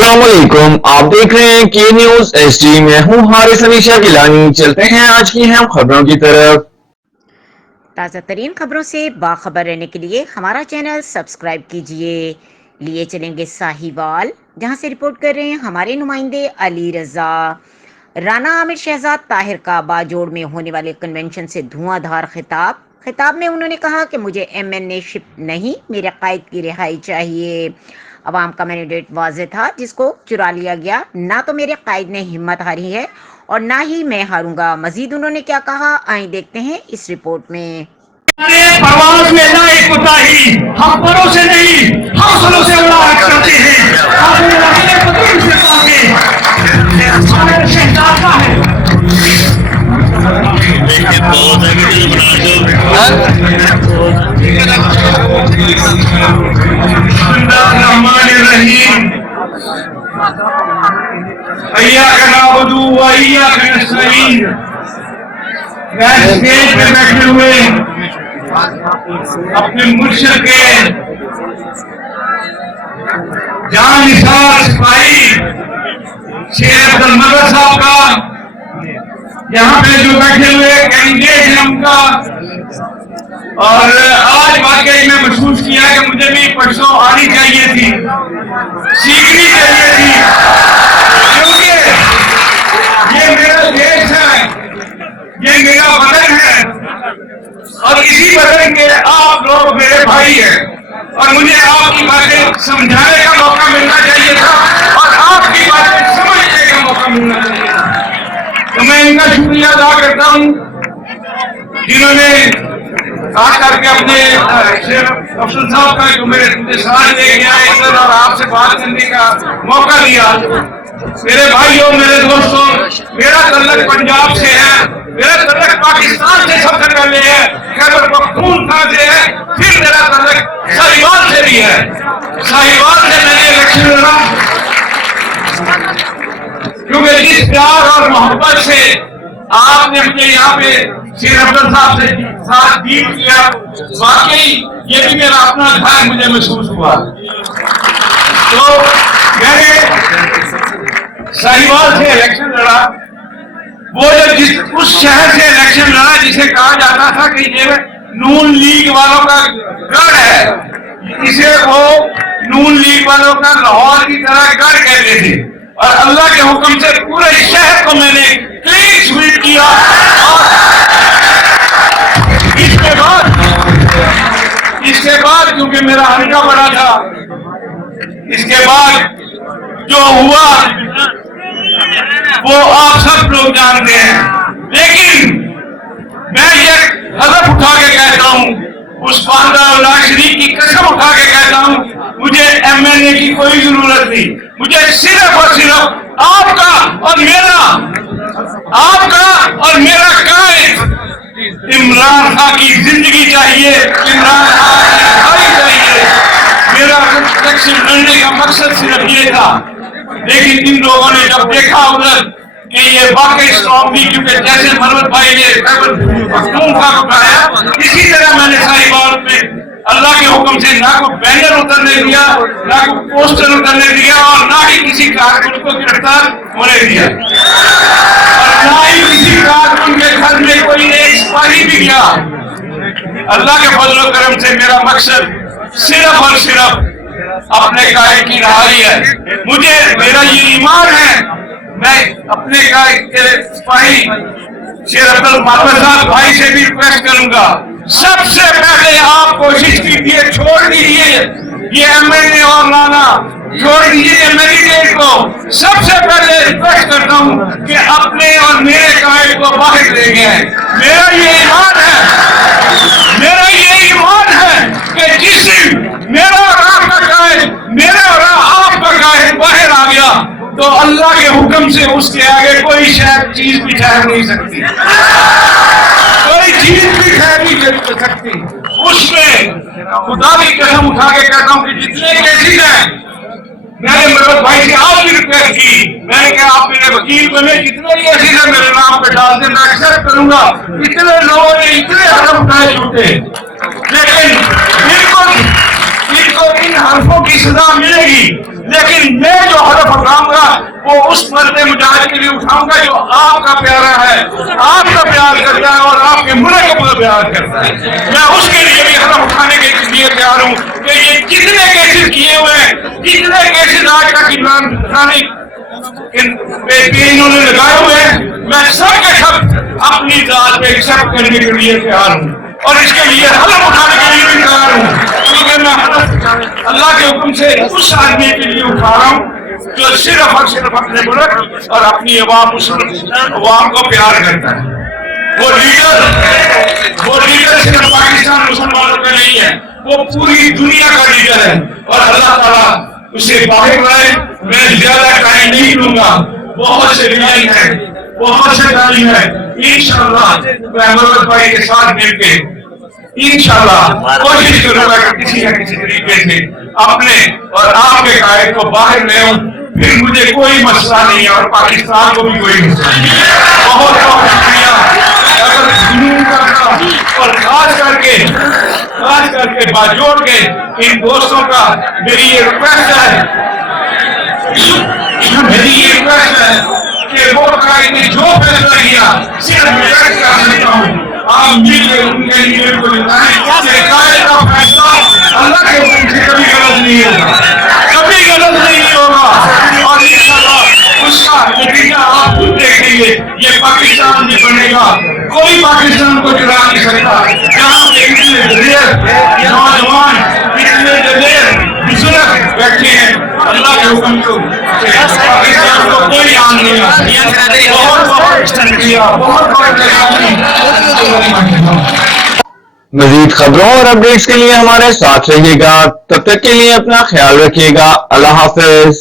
अस्सलामुअलैकुम, आप देख रहे हैं के न्यूज एचडी। मैं हूं हारिस अमीशा गिलानी। चलते हैं आज की अहम खबरों की तरफ। ताज़ा तरीन खबरों से बाखबर रहने के लिए हमारा चैनल सब्सक्राइब कीजिए। लिए चलेंगे साहिवाल, जहां से रिपोर्ट कर रहे हैं हमारे नुमाइंदे अली रजा। राना आमिर शहजाद ताहिर का बाजोड़ में होने वाले कन्वेंशन से धुआंधार खिताब में उन्होंने कहा कि मुझे MNA शिप नहीं, मेरे कायद की रिहाई चाहिए। अवाम का मैंडेट वाज़ेह था, जिसको चुरा लिया गया। ना तो मेरे कायद ने हिम्मत हारी है और ना ही मैं हारूंगा। मजीद उन्होंने क्या कहा, आइए देखते हैं इस रिपोर्ट में। परवाज़ में ना एक कोताही, हम परों से नहीं हौसलों से उड़ान करते हैं। स्टेज पे बैठे हुए अपने मुर्शिद के जान निसार सिपाही शेर अब्दुल मदद साहब का, यहाँ पे जो बैठे हुए कैंडिडेट हैं उनका, और आज वाकई में महसूस किया कि मुझे भी परसों आनी चाहिए थी, सीखनी चाहिए थी, क्योंकि ये मेरा देश है, ये मेरा वतन है और इसी वतन के आप लोग मेरे भाई हैं और मुझे आपकी बातें समझाने का मौका मिलना चाहिए था और आपकी बातें समझने का मौका मिलना चाहिए था। तो मैं इनका शुक्रिया अदा करता हूँ जिन्होंने खास करके अपने शेख अफसर साहब का जो मेरे साथ लेके आए इधर और आपसे बात करने का मौका दिया। मेरे भाइयों, मेरे दोस्तों, मेरा तल्लक पंजाब से है, मेरा तल्लक पाकिस्तान से सबसे पहले है, खैबर पख्तूनख्वा से है, फिर मेरा तल्लक साहिवाल से भी है। साहिवाल से मैंने इलेक्शन लड़ा क्योंकि जिस प्यार और मोहब्बत से आपने मुझे यहाँ पे शेर अब्दुल साहब से साथ डील किया, वाकई ये भी मेरा अपना घर मुझे महसूस हुआ। तो मैंने साहिवाल से इलेक्शन लड़ा, वो जो उस शहर से इलेक्शन लड़ा जिसे कहा जाता था कि ये नून लीग वालों का गढ़ है, इसे वो नून लीग वालों का लाहौर की तरह गढ़ कहते थे, और अल्लाह के हुक्म से पूरे शहर को मैंने क्लीन स्वीप किया। और इसके बाद क्योंकि मेरा हल्का बड़ा था, इसके बाद जो हुआ वो आप सब लोग जानते हैं, लेकिन मैं ये हदफ उठा के कहता हूँ, उस बांदा शरीफ की कसम उठा के कहता हूँ, मुझे MNA की कोई जरूरत नहीं, मुझे सिर्फ और सिर्फ आपका और मेरा कायद इमरान खान की जिंदगी चाहिए, इमरान खान की रिहाई चाहिए। मेरा इलेक्शन लड़ने का मकसद सिर्फ ये था, लेकिन इन लोगों ने जब देखा उधर कि ये वाकई स्ट्रॉन्ग थी, क्योंकि जैसे मनोज भाई ने पख्तूनख्वा को बताया, इसी तरह मैंने साहिवाल में अल्लाह के हुक्म से ना कोई बैनर उतरने दिया, ना कोई पोस्टर उतरने दिया, और ना ही किसी कारकुन को गिरफ्तार होने दिया, और ना ही किसी कारकुन के घर में कोई एक सिपाही भी गया। अल्लाह के फजल और करम से मेरा मकसद सिर्फ और सिर्फ अपने कायद की रिहाई है। मुझे मेरा ये ईमान है, मैं अपने कायद के सिपाही शेर अब्दुल मदद साहब भाई से भी रिक्वेस्ट करूंगा, सबसे पहले आप कोशिश कीजिए, छोड़ दीजिए ये MNA और लाना, छोड़ दीजिए मैंडेट को। सबसे पहले रिक्वेस्ट करता हूँ कि अपने और मेरे कायद को बाहर ले गए। मेरा ये ईमान है कि जिस दिन मेरा और आपका कायद, मेरा और आपका कायद बाहर आ गया तो अल्लाह के हुक्म से उसके आगे कोई शायद चीज भी ठहर नहीं सकती, कोई चीज भी ठहर नहीं सकती। उसमें खुदा की कसम उठा के कहता हूँ कि जितने केसेस हैं, मैंने मेरे भाई से आज भी रिक्वेस्ट की, मैंने कहा आप मेरे वकील बने, जितने केसेस हैं मेरे नाम पे डाल दे, मैं एक्सेप्ट करूंगा। इतने लोगों ने इतने हरफ उठाए झूठे, लेकिन इनको इन हरफों की सजा मिलेगी, لیکن میں جو حلف اٹھاؤں گا وہ اس مرد مجاہد کے لیے اٹھاؤں گا جو آپ کا پیارا ہے، آپ کا پیار کرتا ہے اور آپ کے ملک کو پیار کرتا ہے. میں اس کے لیے بھی حلف اٹھانے کے لیے تیار ہوں کہ یہ کتنے کیسز کیے ہوئے ہیں، کتنے کیسز آج تک عمران خانی انہوں نے لگائے ہوئے ہیں، میں سب کے سب اپنی ذات پہ ایکسپٹ کرنے کے لیے تیار ہوں اور اس کے لیے حلف اٹھانے کے لیے بھی تیار ہوں، کیونکہ میں حلف اللہ کے حکم سے اس آدمی کے لیے اٹھا رہا ہوں جو صرف اور صرف اپنے ملک اور اپنی عوام کو پیار کرتا ہے. وہ لیڈر صرف پاکستان مسلمانوں کا نہیں ہے، وہ پوری دنیا کا لیڈر ہے اور اللہ تعالیٰ اسے باہر لائے. میں زیادہ ٹائم نہیں لوں گا، بہت سے ریلائن ہے، بہت سے تعلیم ہے. انشاءاللہ میں مرد بھائی کے ساتھ مل کے انشاءاللہ کوشش کروں گا کہ کسی نہ کسی طریقے سے اپنے اور آپ کے قائد کو باہر لے آؤں. پھر مجھے کوئی مسئلہ نہیں ہے اور پاکستان کو بھی کوئی مسئلہ نہیں ہے. بہت بہت شکریہ. اگر جنون کرتا اور خاص کر کے باجوڑ کے ان دوستوں کا میری یہ ریکویسٹ ہے کہ وہ قائد نے جو فیصلہ کیا صرف میں کر سکتا ہوں. آپ مل کے ان کے لیے کو بتائیں کہ قائد کا فیصلہ اللہ کے حکم سے کبھی غلط نہیں ہوگا، کبھی غلط نہیں ہوگا اور انشاءاللہ اس کا نتیجہ آپ خود دیکھیں گے. یہ پاکستان بھی بنے گا، کوئی پاکستان کو چلا نہیں سکتا. جہاں پہ اتنے دلیر نوجوان، اتنے دلیر بزرگ بیٹھے ہیں، اللہ کے حکم کو پاکستان کو کوئی آن نہیں آ سکتا. بہت بہت شکریہ، بہت بہت مزید خبروں اور اپڈیٹس کے لیے ہمارے ساتھ رہیے گا. تب تک کے لیے اپنا خیال رکھیے گا. اللہ حافظ.